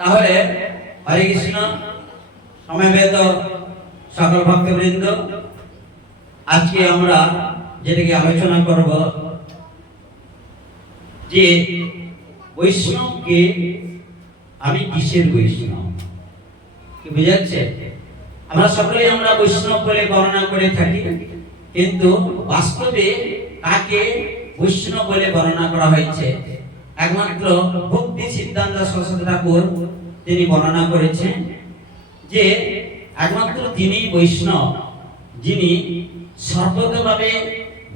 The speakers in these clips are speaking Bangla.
তাহলে হরে কৃষ্ণ, সমবেত সকল ভক্তবৃন্দ, আজকে আমরা যেটাকে আলোচনা করব যে বৈষ্ণবকে আমি কিসের বৈষ্ণব? কি বুঝাচ্ছে? আমরা সকলেই আমরা বৈষ্ণব বলে বর্ণনা করে থাকি, কিন্তু বাস্তবে কাকে বৈষ্ণব বলে বর্ণনা করা হয়েছে। একমাত্র ভক্তি সিদ্ধান্ত সরস্বতী ঠাকুর তিনি বর্ণনা করেছেন যে একমাত্র তিনি বৈষ্ণব, যিনি সর্বতভাবে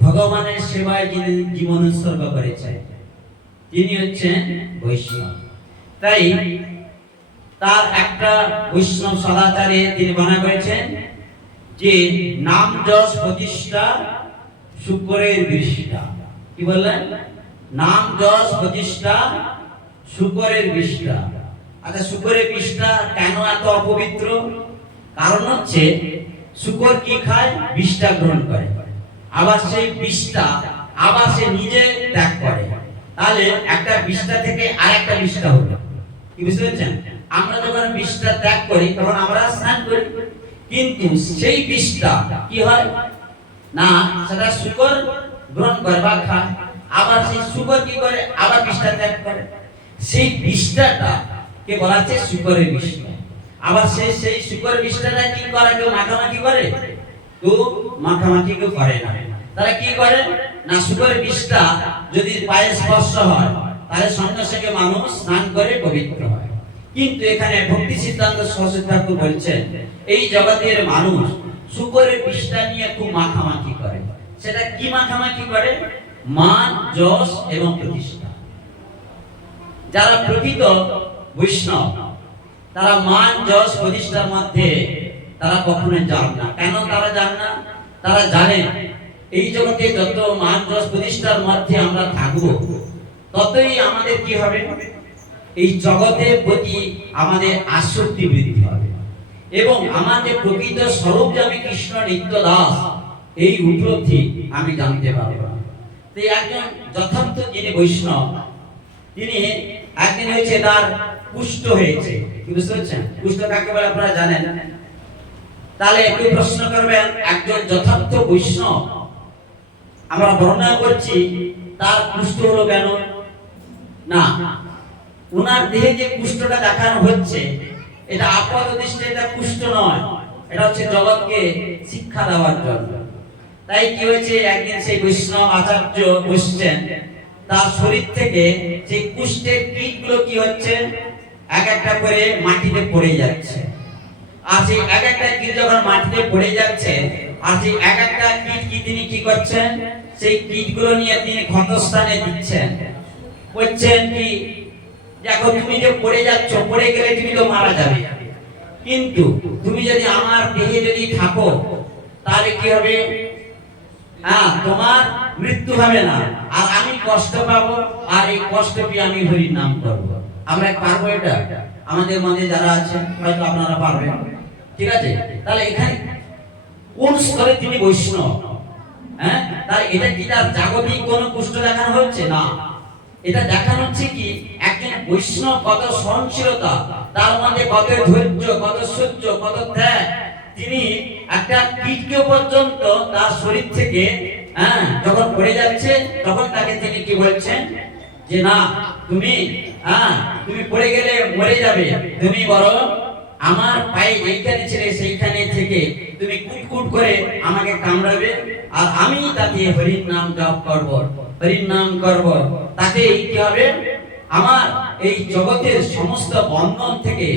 ভগবানের সেবায় যিনি জীবন উৎসর্গ করেছেন, তিনি হচ্ছেন বৈষ্ণব। তাই তার একটা বৈষ্ণব সদাচারে তিনি বর্ণনা করেছেন যে নাম যশ প্রতিষ্ঠা শুকরের বিষ্টা কি বললেন? নাম যশ প্রতিষ্ঠা শুকরের বিষ্টা আচ্ছা শুকরের বিষ্টা কেন এত অপবিত্র? কারণ হচ্ছে শুকর কি খায়? বিষ্টা গ্রহণ করে। আবার সেই বিষ্টা আবার সে নিজে ত্যাগ করে। তাহলে একটা বিষ্টা থেকে আরেকটা বিষ্টা হলো। কি বুঝতে পেরেছেন? আমরা যখন বিষটা ত্যাগ করি, তখন আমরা স্নান করি। কিন্তু সেই বিষটা কি হয়? না, সেটা শুকর গ্রহণ করে বা খায়। আবার সেই শুকর কি করে? আবার বিষটা ত্যাগ করে। সেই বিষটাটা কে বলা হচ্ছে শুকরের বিষটা আবার সেই সেই শুকর বিষটাটা কি করে? কেউ মাখামাখি করে? কেউ মাখামাখি কেউ করে না। তারা কি করে? না, শুকরের বিষটা যদি পায়ে স্পর্শ হয়, তাহলে সঙ্গে সঙ্গে মানুষ স্নান করে পবিত্র হয়। কিন্তু এখানে ভক্তি সিদ্ধান্ত সরস্বতী ঠাকুর বলছেন, এই জগতের মানুষ শুকরের বিষটা নিয়ে খুব মাখামাখি করে। সেটা কি মাখামাখি করে? মান, যশ এবং প্রতিষ্ঠা। যারা প্রকৃত বৈষ্ণব, তারা মান, যশ, প্রতিষ্ঠার মধ্যে তারা কখনো যান না। কেন তারা যান না? তারা জানে এই জগতে যত মান, যশ, প্রতিষ্ঠার মধ্যে আমরা থাকব, ততই আমাদের কি হবে? এই জগতের প্রতি আমাদের আসক্তি বৃদ্ধি হবে। এবং আমাদের প্রকৃত স্বরূপ যে আমি কৃষ্ণ নিত্য দাস, এই উপলব্ধি আমি জানতে পারব একজন যথার্থ যিনি বৈষ্ণব, তিনি একদিন হয়েছে তার কুষ্ঠ হয়েছে। কি বুঝতে পারছেন? কুষ্ঠ কাকে বলে আপনারা জানেন? তাহলে একটু প্রশ্ন করবেন, একজন যথার্থ বৈষ্ণব, আমরা বর্ণনা করছি তার কুষ্ঠ হলো কেন? না, উনার দেহে যে কুষ্ঠটা দেখানো হচ্ছে, এটা আপাত দৃষ্টিতে এটা কুষ্ঠ নয়, এটা হচ্ছে জগৎকে শিক্ষা দেওয়ার জন্য। তাই কি হয়েছে? একদিন সেই বৈষ্ণব আচার্য বসছেন। তার শরীর থেকে সেই কুষ্ঠের কীটগুলো কি হচ্ছে? এক একটা করে মাটিতে পড়ে যাচ্ছে। আর সেই এক একটা কীট যখন মাটিতে পড়ে যাচ্ছে, আর সেই এক একটা কীট কি তিনি কি করছেন? সেই কীটগুলো নিয়ে তিনি ক্ষতস্থানে দিচ্ছেন। বলছেন কি, দেখো, তুমি যে পড়ে যাচ্ছ, পড়ে গেলে তুমি তো মারা যাবে। কিন্তু তুমি যদি আমার দেহে যদি থাকো, তাহলে কি হবে? হ্যাঁ তোমার মৃত্যু হবে না। আর আমি কষ্ট পাবো, আর এই কষ্ট আমি হরির নাম করব। আমরা পারব এটা? আমাদের মধ্যে যারা আছে, হয়তো আপনারা পারবেন। ঠিক আছে? তাহলে এখানে কোন স্তরে তিনি বৈষ্ণব? হ্যাঁ? তাহলে এটা কি তার জাগতিক কোনো কুষ্ঠ দেখানো হচ্ছে? না। এটা দেখানো হচ্ছে কি, একজন বৈষ্ণব কত সহনশীলতা, তার মধ্যে কত ধৈর্য, কত সহ্য কত ত্যাগ তিনি একটা কীটকে পর্যন্ত তার শরীর থেকে হ্যাঁ যখন পড়ে যাচ্ছে, তখন তাকে তিনি কি বলছেন? যে না, তুমি হ্যাঁ তুমি পড়ে গেলে মরে যাবে। তুমি বরং আমার পায়ে যেখানে ছিলে সেইখানে থেকে তুমি কুটকুট করে আমাকে কামড়াবে। আর আমি তাতে হরির নাম জপ করব, হরির নাম করব। তাতে কি হবে? আমার এই জগতের সমস্ত বন্ধন থেকে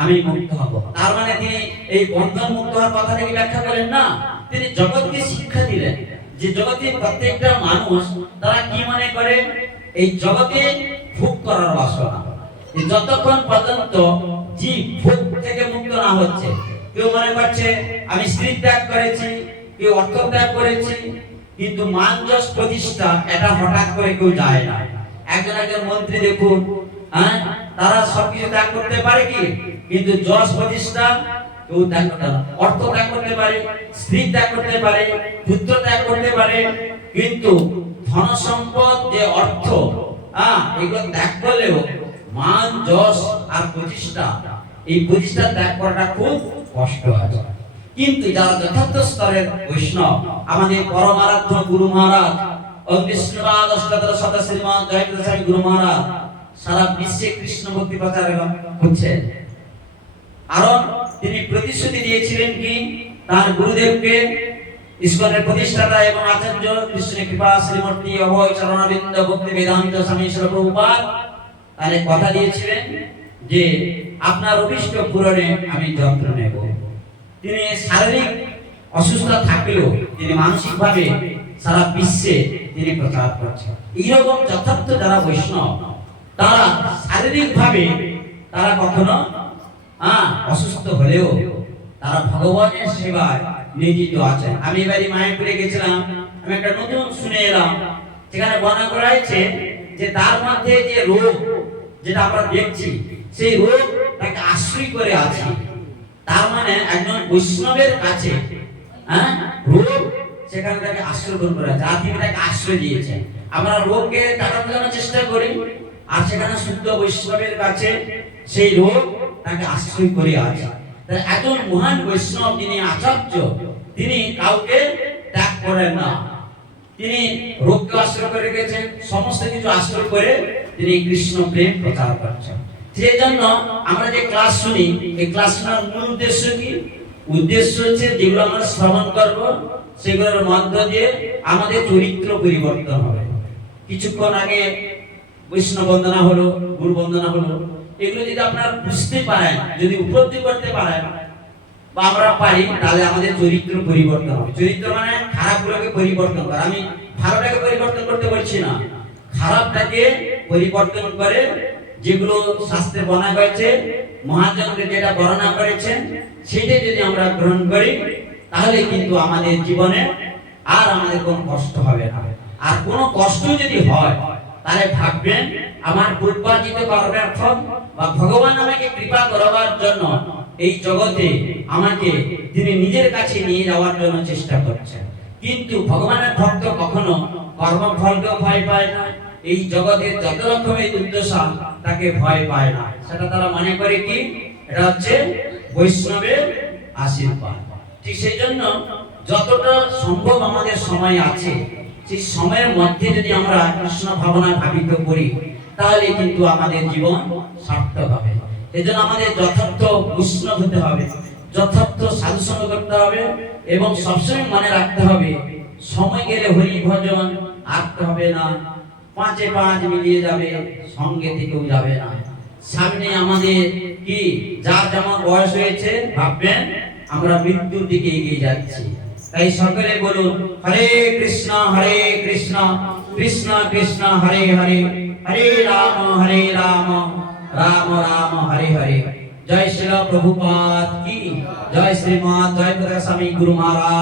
আমি মুক্ত হব। তার মানে তিনি এই বন্ধন মুক্ত হওয়ার কথা থেকে ব্যাখ্যা করেন না। তিনি জগৎকে শিক্ষা দিলেন যে জগতে প্রত্যেকটা মানুষ তারা কি মনে করে? এই জগতে ভোগ করার বাসনা। যতক্ষণ পর্যন্ত জীব ভোগ থেকে মুক্ত না হচ্ছে, কেউ মনে করছে, আমি স্ত্রী ত্যাগ করেছি, কেউ অর্থ ত্যাগ করেছি, কিন্তু মান যশ প্রতিষ্ঠা এটা হঠাৎ করে কেউ যায় না। একজন একজন মন্ত্রী দেখুন হ্যাঁ? তারা সবকিছু ত্যাগ করতে পারে কি? কিন্তু যশ প্রতিষ্ঠা কেউ ত্যাগ করতে অর্থ ত্যাগ করতে পারে, স্ত্রী ত্যাগ করতে পারে, পুত্র ত্যাগ করতে পারে, কিন্তু ধন সম্পদ, যে অর্থ হ্যাঁ এগুলো ত্যাগ করলেও মান, যশ আর প্রতিষ্ঠা, এই প্রতিষ্ঠা ত্যাগ করাটা খুব কষ্ট আছে কিন্তু যারা যথার্থ স্তরের বৈষ্ণব, আমাদের পরমারাধ্য গুরু মহারাজ অগ্নিষ্ণবাদ অষ্টাদশ শত শ্রীমান স্বামী গুরু সারা বিশ্বে কৃষ্ণ ভক্তি প্রচার তিনি প্রতিশ্রুতি দিয়েছিলেন কি তার গুরুদেবকে প্রতিষ্ঠাতা এবং কৃষ্ণ অভয় বেদান্ত কথা দিয়েছিলেন যে আপনার অভিষ্ট পূরণে আমি যন্ত্র নেব তিনি শারীরিক অসুস্থ থাকলেও তিনি মানসিকভাবে সারা বিশ্বে তিনি প্রচার করছেন। এইরকম যথার্থ যারা বৈষ্ণব, তারা শারীরিকভাবে তারা কখনো অসুস্থ হলেও তারা ভগবানের সেবায় নিয়োজিত আছেন। আমি এবারে মায়াপুরে গেছিলাম, আমি একটা নতুন শুনে এলাম সেখানে বর্ণনা করা হয়েছে যে তার মধ্যে যে রোগ যেটা আমরা দেখছি, সেই রোগ তাকে আশ্রয় করে আছে। তার মানে একজন বৈষ্ণবের কাছে হ্যাঁ রোগ সেখানে তাকে আশ্রয় গ্রহণ করা তিনি তাকে আশ্রয় দিয়েছেন আমরা রোগকে টাকা দেওয়ার চেষ্টা করি, আর সেখানে শুদ্ধ বৈষ্ণবের কাছে সেই রোগ তাকে আশ্রয় করে আছে। একজন মহান বৈষ্ণব, যিনি আচার্য, তিনি কাউকে ত্যাগ করেন না। তিনি রোগকে আশ্রয় করে রেখেছেন, সমস্ত কিছু আশ্রয় করে তিনি কৃষ্ণ প্রেম প্রচার করছেন। সেই জন্য আমরা যে ক্লাস শুনি, এই ক্লাস শোনার মূল উদ্দেশ্য কি? উদ্দেশ্য হচ্ছে যেগুলো আমরা শ্রবণ করব, সেগুলোর মধ্য দিয়ে আমাদের চরিত্র পরিবর্তন হবে। কিছুক্ষণ আগে বৈষ্ণব বন্দনা হলো, গুরু বন্দনা হলো। এগুলো যদি আপনারা বুঝতে পারেন, যদি উপলব্ধি করতে পারেন, বা আমরা পারি, তাহলে আমাদের চরিত্র পরিবর্তন হবে। চরিত্র মানে খারাপগুলোকে পরিবর্তন করা। আমি ভালোটাকে পরিবর্তন করতে পারছি না। খারাপটাকে পরিবর্তন করে যেগুলো শাস্ত্রে বনা হয়েছে মহাজনকে যেটা বর্ণনা করেছেন সেটাই যদি আমরা গ্রহণ করি, তাহলে কিন্তু আমাদের জীবনে আর আমাদের কোনো কষ্ট হবে না। আর কোনো কষ্ট যদি হয়, তাহলে ভাববেন, আমার পূর্বার্জিত কর্মের ফল বা ভগবান আমাকে কৃপা করবার জন্য এই জগতে আমাকে তিনি নিজের কাছে নিয়ে যাওয়ার জন্য চেষ্টা করছেন। কিন্তু ভগবানের ভক্ত কখনো কর্মফলকেও ভয় পায় না। এই জগতের যত রকমের দুর্দশা তাকে ভয় পায় না। সেটা তারা মনে করে কি? এটা হচ্ছে বৈষ্ণবের আশীর্বাদ। ঠিক সেই জন্য যতটা সম্ভব আমাদের সময় আছে, সেই সময়ের মধ্যে যদি আমরা কৃষ্ণ ভাবনা ভাবিত করি, তাহলে কিন্তু আমাদের জীবন সার্থক হবে। এজন্য আমাদের যথার্থ বৈষ্ণব হতে হবে, যথার্থ সাধুসঙ্গ করতে হবে এবং সবসময় মনে রাখতে হবে, সময় গেলে হরি ভজন আঁকতে হবে না। পাঁচে পাঁচ মিলিয়ে যাবে, সঙ্গে থেকেও যাবে না। সামনে আমাদের কি? যার যেমন বয়স হয়েছে, ভাববেন, আমরা মৃত্যুর দিকে এগিয়ে যাচ্ছি। তাই সকলে বলুন, হরে কৃষ্ণ হরে কৃষ্ণ কৃষ্ণ কৃষ্ণ, হরে হরে হরে রাম হরে রাম রাম রাম, হরে হরে। জয় শ্রী প্রভুপাদ কি? জয় শ্রীমান জয় স্বামী গুরু মহারাজ।